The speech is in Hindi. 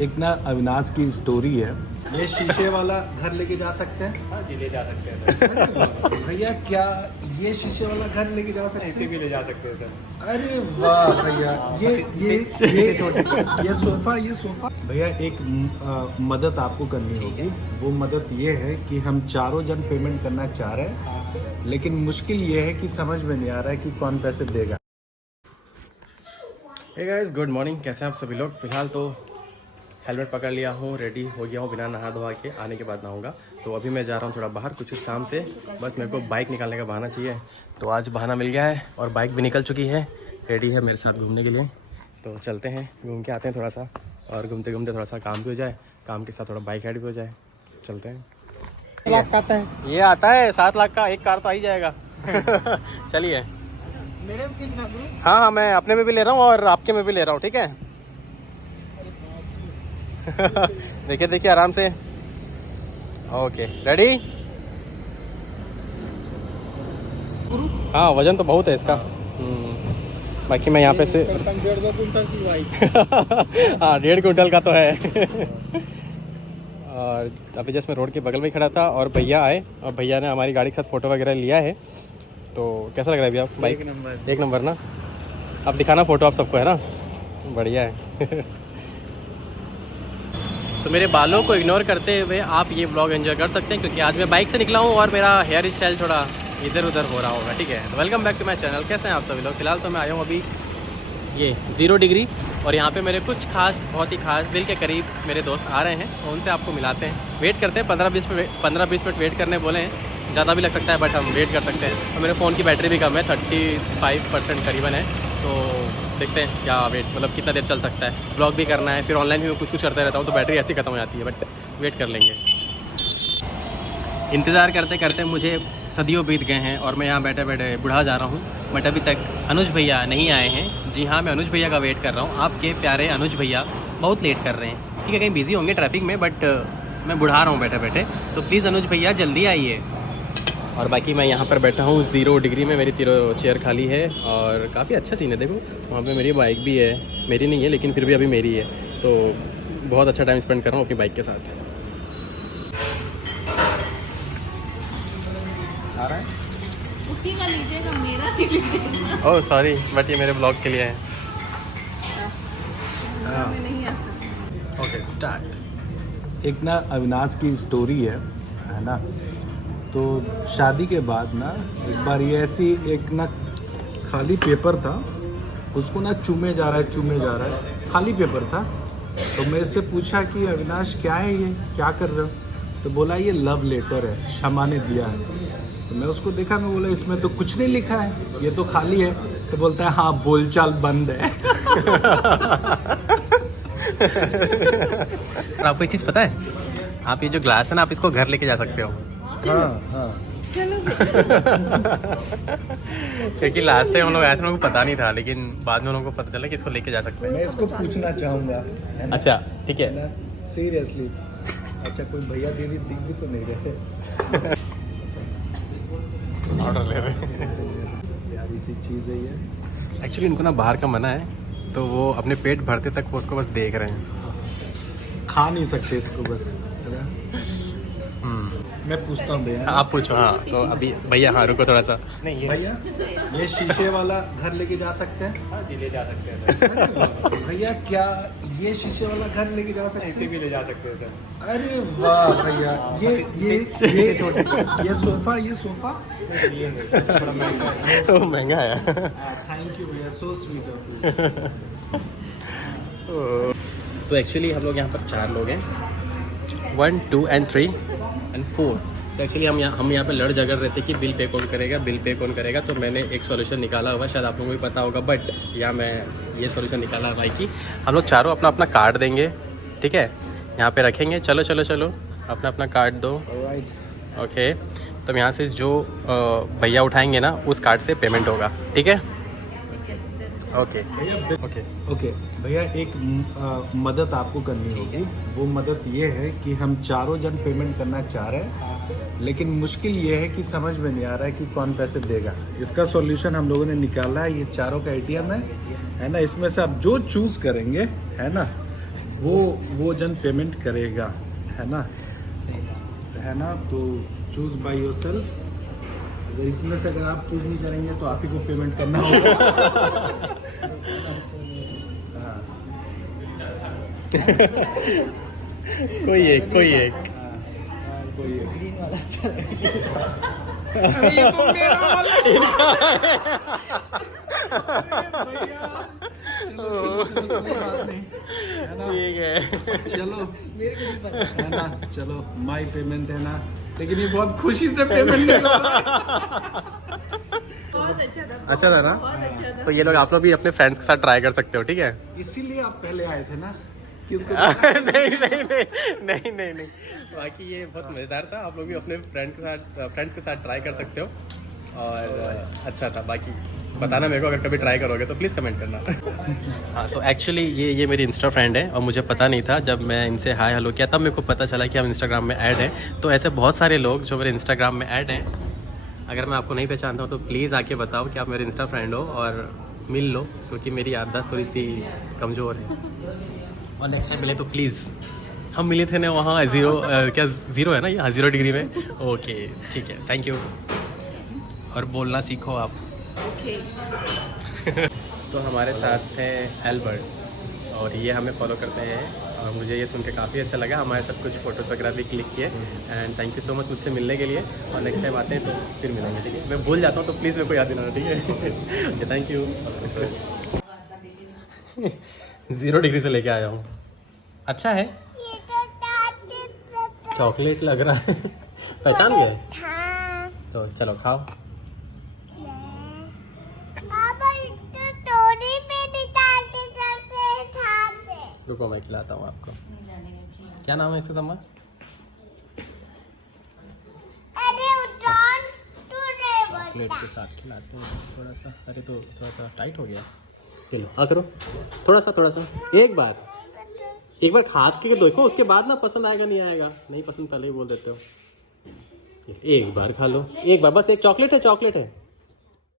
एक ना अविनाश की स्टोरी है। ये शीशे वाला घर लेके जा सकते हैं? हाँ जी, ले जा सकते हैं भैया क्या ये शीशे वाला घर लेके जा सकते ऐसे हैं? भी ले जा सकते हैं सर। अरे वाह भैया, ये सोफा भैया एक मदद आपको करनी होगी। वो मदद ये है कि हम चारों जन पेमेंट करना चाह रहे हैं, लेकिन मुश्किल ये है कि समझ में नहीं आ रहा है कि कौन पैसे देगा। Hey guys, good morning. कैसे हैं आप सभी लोग? फिलहाल तो हेलमेट पकड़ लिया हूँ, रेडी हो गया हूँ, बिना नहा धोवा के। आने के बाद नहाऊंगा। तो अभी मैं जा रहा हूँ थोड़ा बाहर कुछ काम से। बस मेरे को बाइक निकालने का बहाना चाहिए, तो आज बहाना मिल गया है और बाइक भी निकल चुकी है, रेडी है मेरे साथ घूमने के लिए। तो चलते हैं, घूम के आते हैं थोड़ा सा, और घूमते घूमते थोड़ा सा काम भी हो जाए, काम के साथ थोड़ा बाइक राइड भी हो जाए। चलते हैं। 7 लाख का आता है, ये आता है 7 लाख का, एक कार तो आ ही जाएगा। चलिए। मेरे में कितना? हाँ, मैं अपने में भी ले रहा हूँ और आपके में भी ले रहा हूँ, ठीक है? देखिए देखिए आराम से। Okay, ready? हाँ, वजन तो बहुत है इसका। बाकी मैं यहाँ पे से 1.5 कुंटल की बाइक। हाँ, 1.5 कुंटल का तो है। और अभी जस्ट मैं रोड के बगल में खड़ा था और भैया आए, और भैया ने हमारी गाड़ी के साथ फ़ोटो वगैरह लिया है। तो कैसा लग रहा है भैया बाइक? एक नंबर ना। अब दिखाना फ़ोटो आप सबको, है ना? बढ़िया है। तो मेरे बालों को इग्नोर करते हुए आप ये व्लॉग एंजॉय कर सकते हैं, क्योंकि आज मैं बाइक से निकला हूँ और मेरा हेयर स्टाइल थोड़ा इधर उधर हो रहा होगा, ठीक है? तो welcome back to my channel. कैसे हैं आप सभी लोग? फिलहाल तो मैं आया हूँ अभी ये 0 डिग्री, और यहाँ पे मेरे कुछ खास, बहुत ही खास दिल के करीब मेरे दोस्त आ रहे हैं, और उनसे आपको मिलाते हैं। वेट करते हैं, 15-20 मिनट वेट करने बोले हैं। ज़्यादा भी लग सकता है, बट हम वेट कर सकते हैं। और मेरे फ़ोन की बैटरी भी कम है, 35% करीबन है। तो देखते हैं क्या वेट, मतलब कितना देर चल सकता है। ब्लॉग भी करना है, फिर ऑनलाइन भी मैं कुछ करते रहता हूँ, तो बैटरी ऐसी खत्म हो जाती है, बट वेट कर लेंगे। इंतज़ार करते करते मुझे सदियों बीत गए हैं, और मैं यहाँ बैठे बैठे बुढ़ा जा रहा हूँ, बट अभी तक अनुज भैया नहीं आए हैं। जी हाँ, मैं अनुज भैया का वेट कर रहा हूँ। आपके प्यारे अनुज भैया बहुत लेट कर रहे हैं, ठीक है? कहीं बिजी होंगे ट्रैफिक में, बट मैं बुढ़ा रहा हूँ बैठे बैठे। तो प्लीज़ अनुज भैया जल्दी आइए। और बाकी मैं यहाँ पर बैठा हूँ 0 डिग्री में, मेरी चेयर खाली है, और काफ़ी अच्छा सीन है। देखो वहाँ पे मेरी बाइक भी है, मेरी नहीं है लेकिन फिर भी अभी मेरी है। तो बहुत अच्छा टाइम स्पेंड कर रहा हूँ अपनी बाइक के साथ। आ रहा है? उसी का लीजिएगा, मेरा नहीं लीजिएगा। ओह सॉरी, बट ये मेरे ब्लॉग के लिए है। नहीं आता। Okay, start. एक ना अविनाश की स्टोरी है ना। तो शादी के बाद ना एक बार ये ऐसी एक ना खाली पेपर था, उसको ना चूमे जा रहा है, खाली पेपर था। तो मैं इससे पूछा कि अविनाश क्या है ये, क्या कर रहे हो? तो बोला ये लव लेटर है, शमा ने दिया है। तो मैं उसको देखा, मैं बोला इसमें तो कुछ नहीं लिखा है, ये तो खाली है। तो बोलता है हाँ, बोलचाल बंद है। और आपको एक चीज़ पता है? आप ये जो ग्लास है ना, आप इसको घर लेके जा सकते हो। हाँ। चलो। क्योंकि लास्ट टाइम हम लोग आए थे, उनको पता नहीं था, लेकिन बाद में उनको पता चला कि इसको लेके जा सकते हैं। मैं इसको पूछना चाहूँगा, है ना? अच्छा, ठीक है। सीरियसली। अच्छा, कोई भैया दीदी दिख भी तो नहीं रहे? ऑर्डर ले रहे हैं। प्यारी सी चीज़ है ये। एक्चुअली इनको ना बाहर का मना है, तो वो अपने पेट भरते तक वो उसको बस देख रहे हैं। खा नहीं सकते इसको बस, है ना? मैं पूछता हूँ भैया। आप पूछो। हाँ, तो अभी भैया, हाँ रुको थोड़ा सा। नहीं, ये भैया ये शीशे वाला घर लेके जा सकते हैं? हाँ जी, ले जा सकते हैं। भैया क्या ये शीशे वाला घर लेके जा सकते ऐसे हैं? भी ले जा सकते हैं सर। अरे वाह भैया, ये सोफा थोड़ा महंगा है। वो महंगा है। थैंक यू भैया, सो स्वीट ऑफ यू। तो एक्चुअली हम लोग यहाँ पर 4 लोग हैं, 1, 2 and 3 and 4। तो एक्चुअली हम यहाँ पे लड़ झगड़ रहे थे कि बिल पे कौन करेगा। तो मैंने एक सॉल्यूशन निकाला हुआ, शायद आप लोगों को भी पता होगा, बट या मैं ये सॉल्यूशन निकाला भाई कि हम लोग चारों अपना अपना कार्ड देंगे, ठीक है? यहाँ पे रखेंगे। चलो अपना अपना कार्ड दो। ओके, तो यहाँ से जो भैया उठाएंगे ना, उस कार्ड से पेमेंट होगा, ठीक है? ओके ओके भैया, एक मदद आपको करनी होगी। वो मदद ये है कि हम चारों जन पेमेंट करना चाह रहे हैं, लेकिन मुश्किल ये है कि समझ में नहीं आ रहा है कि कौन पैसे देगा। इसका सॉल्यूशन हम लोगों ने निकाला है। ये चारों का ATM है ना? इसमें से आप जो चूज़ करेंगे, है ना, वो जन पेमेंट करेगा, है ना, है ना। तो चूज बाय योरसेल्फ। अगर इसमें से अगर आप चूज नहीं करेंगे तो आप ही को पेमेंट करना होगा। हाँ। कोई एक कोई एक। ग्रीन वाला अच्छा लगेगा। अरे ये तो मेरा वाला है। भैया चलो कोई बात नहीं, है ना। ठीक है। चलो मेरे को नहीं पता। है ना, चलो माई पेमेंट है ना, लेकिन ये बहुत खुशी से पेमेंट नहीं कर रहा है। बहुत अच्छा था। अच्छा था ना? बहुत अच्छा था। तो ये लोग आप लोग भी अपने फ्रेंड्स के साथ ट्राई कर सकते हो, ठीक है। इसीलिए आप पहले आए थे ना कि उसको नहीं बाकी ये बहुत मज़ेदार था। आप लोग भी अपने फ्रेंड्स के साथ ट्राई कर सकते हो और अच्छा था। बाकी बताना मेरे को अगर कभी ट्राई करोगे तो प्लीज़ कमेंट करना। हाँ, तो एक्चुअली ये मेरी इंस्टा फ्रेंड है और मुझे पता नहीं था। जब मैं इनसे हाय हेलो किया तब मेरे को पता चला कि हम इंस्टाग्राम में ऐड हैं। तो ऐसे बहुत सारे लोग जो मेरे इंस्टाग्राम में ऐड हैं, अगर मैं आपको नहीं पहचानता हूँ तो प्लीज़ आके बताओ कि आप मेरे इंस्टा फ्रेंड हो और मिल लो, क्योंकि मेरी याददाश्त थोड़ी सी कमज़ोर है। और नेक्स्ट टाइम मिले तो प्लीज़, हम मिले थे ना वहाँ ज़ीरो है ना, ये 0 डिग्री में। ओके ठीक है, थैंक यू। और बोलना सीखो आप। ओके। तो हमारे साथ है एल्बर्ट और ये हमें फॉलो करते हैं और मुझे ये सुन के काफ़ी अच्छा लगा। हमारे साथ कुछ फ़ोटोज़ वगैरह भी क्लिक किए and thank you so much मुझसे मिलने के लिए। और नेक्स्ट टाइम आते हैं तो फिर मिलेंगे, ठीक है। मैं भूल जाता हूँ तो प्लीज़ मेरे को याद दिलाना, ठीक है। Okay, thank you. 0 डिग्री से लेके आया हूँ। अच्छा है, चॉकलेट लग रहा है। पहचान गए तो चलो खाओ। रुको मैं खिलाता हूँ आपको। क्या नाम है इसका सम्मा? चॉकलेट के साथ खिलाते हैं थोड़ा सा। अरे तो थोड़ा सा टाइट हो गया। चलो आ करो, थोड़ा सा एक बार खा के देखो, उसके बाद ना पसंद आएगा नहीं आएगा। नहीं पसंद पहले ही बोल देते हो। एक बार खा लो, एक बार बस। एक चॉकलेट है